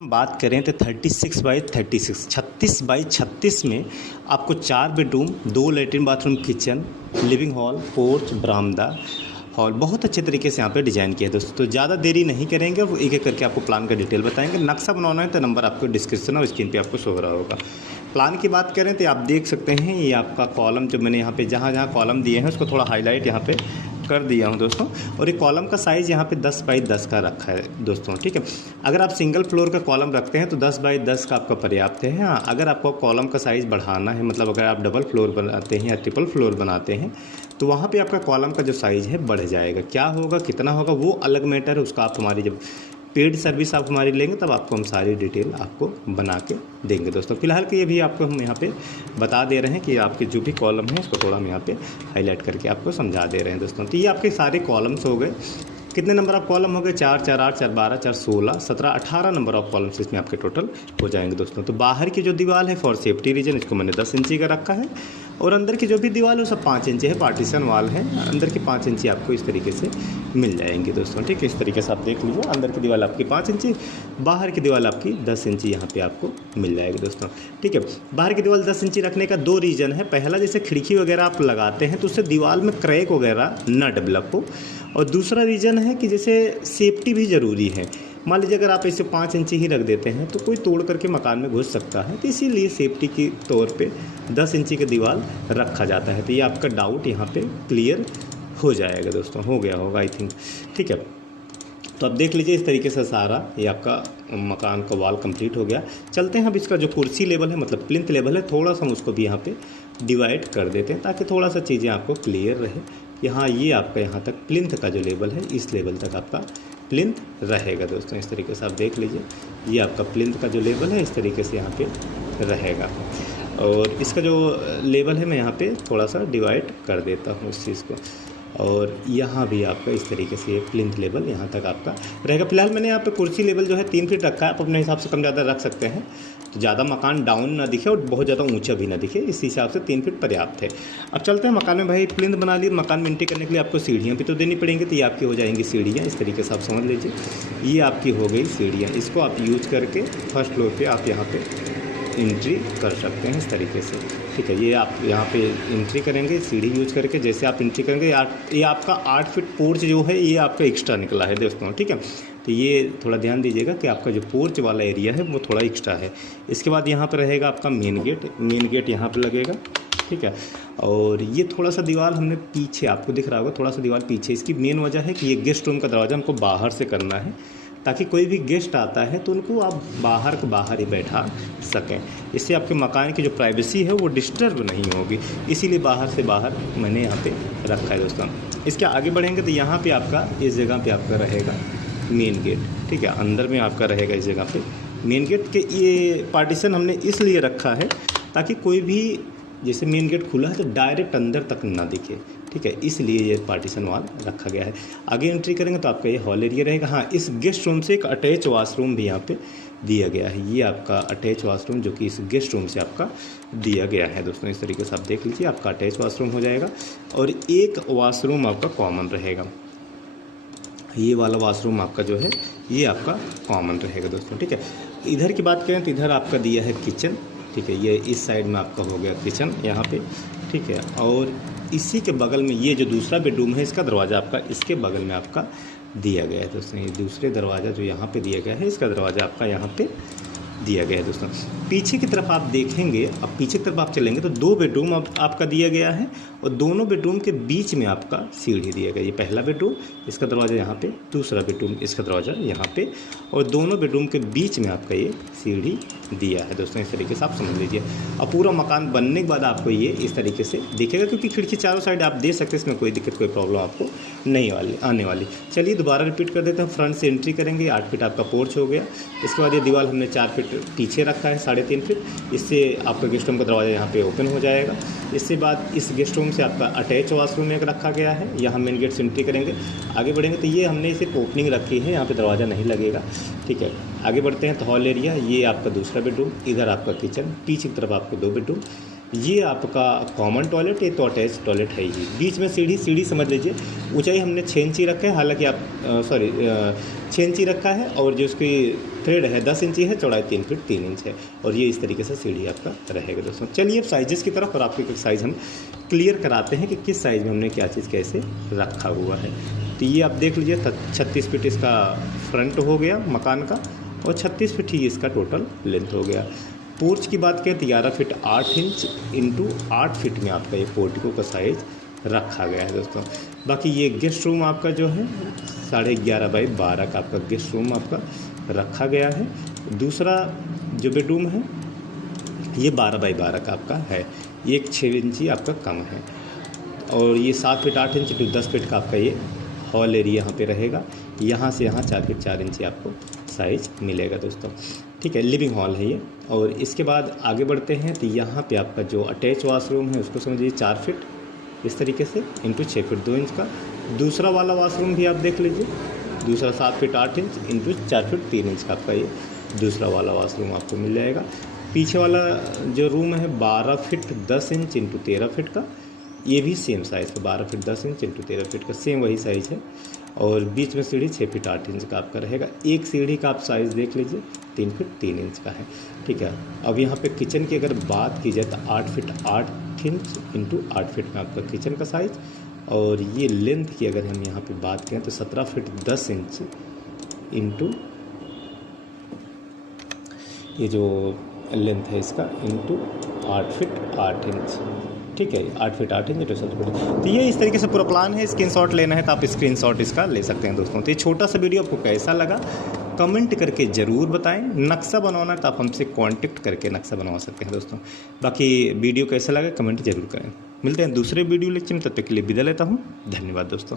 बात करें तो 36 बाई 36 36 बाई 36 में आपको 4 bedroom, 2 latrine bathroom, kitchen, living hall, porch, बरामदा हॉल बहुत अच्छे तरीके से यहाँ पे डिज़ाइन किया है दोस्तों। तो ज़्यादा देरी नहीं करेंगे, वो एक एक करके आपको प्लान का डिटेल बताएंगे। नक्शा बनाना है तो नंबर आपको डिस्क्रिप्शन और स्क्रीन पे आपको शो हो रहा होगा। प्लान की बात करें तो आप देख सकते हैं ये आपका कॉलम जो मैंने यहाँ पे जहाँ जहाँ कॉलम दिए हैं उसको थोड़ा हाईलाइट यहाँ पे कर दिया हूँ दोस्तों। और ये कॉलम का साइज़ यहाँ पे 10 बाई 10 का रखा है दोस्तों, ठीक है। अगर आप सिंगल फ्लोर का कॉलम रखते हैं तो 10 बाई 10 का आपका पर्याप्त है। हाँ, अगर आपको कॉलम का साइज़ बढ़ाना है, मतलब अगर आप डबल फ्लोर बनाते हैं या ट्रिपल फ्लोर बनाते हैं तो वहाँ पे आपका कॉलम का जो साइज़ है बढ़ जाएगा। क्या होगा, कितना होगा, वो अलग मैटर है। उसका आप हमारी जब पेड सर्विस आप हमारी लेंगे तब आपको हम सारी डिटेल आपको बना के देंगे दोस्तों। फिलहाल के ये भी आपको हम यहाँ पे बता दे रहे हैं कि आपके जो भी कॉलम है इसको थोड़ा हम यहाँ पे हाईलाइट करके आपको समझा दे रहे हैं दोस्तों। तो ये आपके सारे कॉलम्स हो गए। कितने नंबर ऑफ कॉलम हो गए? 4, 4, 8, 4, 12, 4, 16, 17, 18 नंबर ऑफ कॉलम्स इसमें आपके टोटल हो जाएंगे दोस्तों। तो बाहर की जो दीवार है फॉर सेफ्टी रीजन इसको मैंने 10 इंची का रखा है, और अंदर की जो भी दीवार है वो सब 5 इंची है। पार्टीशन वाल है, अंदर की 5 इंची आपको इस तरीके से मिल जाएंगे दोस्तों, ठीक है। इस तरीके से आप देख लीजिए, अंदर की दीवार आपकी 5 इंची, बाहर की दीवार आपकी 10 इंची यहाँ पे आपको मिल जाएगी दोस्तों, ठीक है। बाहर की दीवार 10 इंची रखने का 2 रीज़न है। पहला, जैसे खिड़की वगैरह आप लगाते हैं तो उससे दीवार में क्रैक वगैरह न डेवलप हो, और दूसरा रीज़न है कि जैसे सेफ्टी भी ज़रूरी है। मान लीजिए अगर आप इसे 5 इंची ही रख देते हैं तो कोई तोड़ करके मकान में घुस सकता है, तो इसीलिए सेफ्टी के तौर पे 10 इंची का दीवार रखा जाता है। तो ये आपका डाउट यहाँ पे क्लियर हो जाएगा दोस्तों, हो गया होगा आई थिंक, ठीक है। तो आप देख लीजिए इस तरीके से सारा ये आपका मकान का वॉल कंप्लीट हो गया। चलते हैं अब इसका जो कुर्सी लेवल है, मतलब प्लिंथ लेवल है, थोड़ा सा हम उसको भी यहाँ पे डिवाइड कर देते हैं ताकि थोड़ा सा चीज़ें आपको क्लियर रहे कि हाँ ये आपका यहाँ तक प्लिंथ का जो लेवल है इस लेवल तक आपका प्लिंथ रहेगा दोस्तों। इस तरीके से आप देख लीजिए ये आपका प्लिंथ का जो लेवल है इस तरीके से यहाँ पे रहेगा, और इसका जो लेवल है मैं यहाँ पे थोड़ा सा डिवाइड कर देता हूँ उस चीज़ को, और यहाँ भी आपका इस तरीके से प्लिंथ लेवल यहाँ तक आपका रहेगा। फिलहाल मैंने यहाँ पे कुर्सी लेवल जो है 3 फीट रखा है, आप अपने हिसाब से कम ज़्यादा रख सकते हैं, तो ज़्यादा मकान डाउन ना दिखे और बहुत ज़्यादा ऊंचा भी ना दिखे, इस हिसाब से 3 फीट पर्याप्त है। अब चलते हैं मकान में। भाई प्लिंथ बना ली, मकान में एंट्री करने के लिए आपको सीढ़ियाँ भी तो देनी पड़ेंगी, तो ये आपकी हो जाएंगी सीढ़ियाँ। इस तरीके से आप समझ लीजिए ये आपकी हो गई सीढ़ियाँ। इसको आप यूज करके फर्स्ट फ्लोर पर आप यहाँ पर एंट्री कर सकते हैं इस तरीके से, ठीक है। ये आप यहाँ पे एंट्री करेंगे सीढ़ी यूज करके। जैसे आप एंट्री करेंगे ये आपका 8 फीट पोर्च जो है ये आपका एक्स्ट्रा निकला है दोस्तों, ठीक है। तो ये थोड़ा ध्यान दीजिएगा कि आपका जो पोर्च वाला एरिया है वो थोड़ा एक्स्ट्रा है। इसके बाद यहाँ पर रहेगा आपका मेन गेट यहाँ पर लगेगा, ठीक है। और ये थोड़ा सा दीवार हमने पीछे, आपको दिख रहा होगा थोड़ा सा दीवार पीछे। इसकी मेन वजह है कि ये गेस्ट रूम का दरवाज़ा हमको बाहर से करना है, ताकि कोई भी गेस्ट आता है तो उनको आप बाहर के बाहर ही बैठा सकें। इससे आपके मकान की जो प्राइवेसी है वो डिस्टर्ब नहीं होगी, इसीलिए बाहर से बाहर मैंने यहाँ पे रखा है दोस्तों। इसके आगे बढ़ेंगे तो यहाँ पे आपका इस जगह पे आपका रहेगा मेन गेट, ठीक है। अंदर में आपका रहेगा इस जगह पे मेन गेट के। ये पार्टीशन हमने इसलिए रखा है ताकि कोई भी, जैसे मेन गेट खुला है तो डायरेक्ट अंदर तक ना दिखे, ठीक है, इसलिए ये पार्टीशन वाल रखा गया है। आगे एंट्री करेंगे तो आपका ये हॉल एरिया रहेगा। हाँ, इस गेस्ट रूम से एक अटैच वॉशरूम भी यहाँ पे दिया गया है। ये आपका अटैच वॉशरूम जो कि इस गेस्ट रूम से आपका दिया गया है दोस्तों। इस तरीके से आप देख लीजिए आपका अटैच वॉशरूम हो जाएगा, और एक वॉशरूम आपका कॉमन रहेगा। ये वाला वॉशरूम आपका जो है ये आपका कॉमन रहेगा दोस्तों, ठीक है। इधर की बात करें तो इधर आपका दिया है किचन, ठीक है। ये इस साइड में आपका हो गया किचन यहाँ पे, ठीक है। और इसी के बगल में ये जो दूसरा बेडरूम है इसका दरवाज़ा आपका इसके बगल में आपका दिया गया है दोस्तों। ये दूसरे दरवाज़ा जो यहाँ पे दिया गया है इसका दरवाज़ा आपका यहाँ पे दिया गया है दोस्तों। पीछे की तरफ आप देखेंगे, अब पीछे की तरफ आप चलेंगे तो 2 बेडरूम अब आपका दिया गया है, और दोनों बेडरूम के बीच में आपका सीढ़ी दिया गया। ये पहला बेडरूम इसका दरवाज़ा यहाँ पे, दूसरा बेडरूम इसका दरवाज़ा यहाँ पे, और दोनों बेडरूम के बीच में आपका ये सीढ़ी दिया है दोस्तों। इस तरीके से आप समझ लीजिए। अब पूरा मकान बनने के बाद आपको ये इस तरीके से दिखेगा, क्योंकि खिड़की चारों साइड आप दे सकते हैं, इसमें कोई दिक्कत कोई प्रॉब्लम आपको नहीं आने वाली। चलिए दोबारा रिपीट कर देते हैं। फ्रंट से एंट्री करेंगे, 8 फीट आपका पोर्च हो गया। इसके बाद ये दीवार हमने 4 फीट पीछे रखा है, 3.5 फीट। इससे आपका गेस्ट रूम का दरवाज़ा यहाँ पे ओपन हो जाएगा। इसके बाद इस गेस्ट रूम से आपका अटैच वॉशरूम एक रखा गया है, यहाँ मेन गेट से एंट्री करेंगे। आगे बढ़ेंगे तो ये हमने सिर्फ ओपनिंग रखी है, यहाँ पे दरवाज़ा नहीं लगेगा, ठीक है। आगे बढ़ते हैं तो हॉल एरिया, ये आपका दूसरा बेडरूम, इधर आपका किचन, पीछे की तरफ आपको 2 बेडरूम, ये आपका कॉमन टॉयलेट, ये तो अटैच टॉयलेट है ही। बीच में सीढ़ी समझ लीजिए, ऊंचाई हमने 6 इंची रखा है, हालांकि आप 6 इंची रखा है, और जो उसकी थ्रेड है 10 इंची है, चौड़ाई 3 फीट 3 इंच है, और ये इस तरीके से सीढ़ी आपका रहेगा दोस्तों। चलिए अब साइजेस की तरफ, और आपके एक साइज़ हम क्लियर कराते हैं कि किस साइज़ में हमने क्या चीज़ कैसे रखा हुआ है। तो ये आप देख लीजिए 36 फीट इसका फ्रंट हो गया मकान का, और 36 फीट ही इसका टोटल लेंथ हो गया। पोर्च की बात करें तो 11 फीट 8 इंच इंटू 8 फीट में आपका ये पोर्टिको का साइज़ रखा गया है दोस्तों। बाकी ये गेस्ट रूम आपका जो है 11.5 बाई 12 का आपका गेस्ट रूम आपका रखा गया है। दूसरा जो बेडरूम है ये 12 बाई 12 का आपका है, ये एक 6 इंची आपका कम है, और ये 7 फीट 8 इंच टू 10 फीट का आपका ये हॉल एरिया यहाँ पे रहेगा। यहाँ से यहाँ 4 फीट 4 इंची आपको साइज़ मिलेगा दोस्तों, ठीक है। लिविंग हॉल है ये। और इसके बाद आगे बढ़ते हैं तो यहाँ पे आपका जो अटैच वाशरूम है उसको समझिए 4 फीट इस तरीके से इंटू 6 फीट 2 इंच का। दूसरा वाला वाशरूम भी आप देख लीजिए, दूसरा 7 feet 8 inch into 4 feet 3 inch का आपका ये दूसरा वाला वाशरूम आपको मिल जाएगा। पीछे वाला जो रूम है 12 फीट 10 इंच इंटू 13 फीट का, ये भी सेम साइज़ का 12 फीट 10 इंच इंटू 13 फीट का, सेम वही साइज़ है। और बीच में सीढ़ी 6 फीट 8 इंच का आपका रहेगा। एक सीढ़ी का आप साइज़ देख लीजिए 3 फीट 3 इंच का है, ठीक है। अब यहाँ पे किचन की अगर बात की जाए तो 8 फीट 8 इंच इंटू 8 फीट में आपका किचन का साइज़। और ये लेंथ की अगर हम यहाँ पे बात करें तो 17 फीट 10 इंच इंटू ये जो लेंथ है इसका इंटू 8 फीट 8 इंच, ठीक है। 8 फीट 8 इंच इंटू 7 फीट। तो ये इस तरीके से पूरा प्लान है। स्क्रीनशॉट लेना है तो आप स्क्रीनशॉट इसका ले सकते हैं दोस्तों। तो ये छोटा सा वीडियो आपको कैसा लगा कमेंट करके ज़रूर बताएं। नक्शा बनवाना है तो आप हमसे कांटेक्ट करके नक्शा बनवा सकते हैं दोस्तों। बाकी वीडियो कैसा लगा कमेंट जरूर करें। मिलते हैं दूसरे वीडियो लेक्चर में, तब तक के लिए विदा लेता हूँ। धन्यवाद दोस्तों।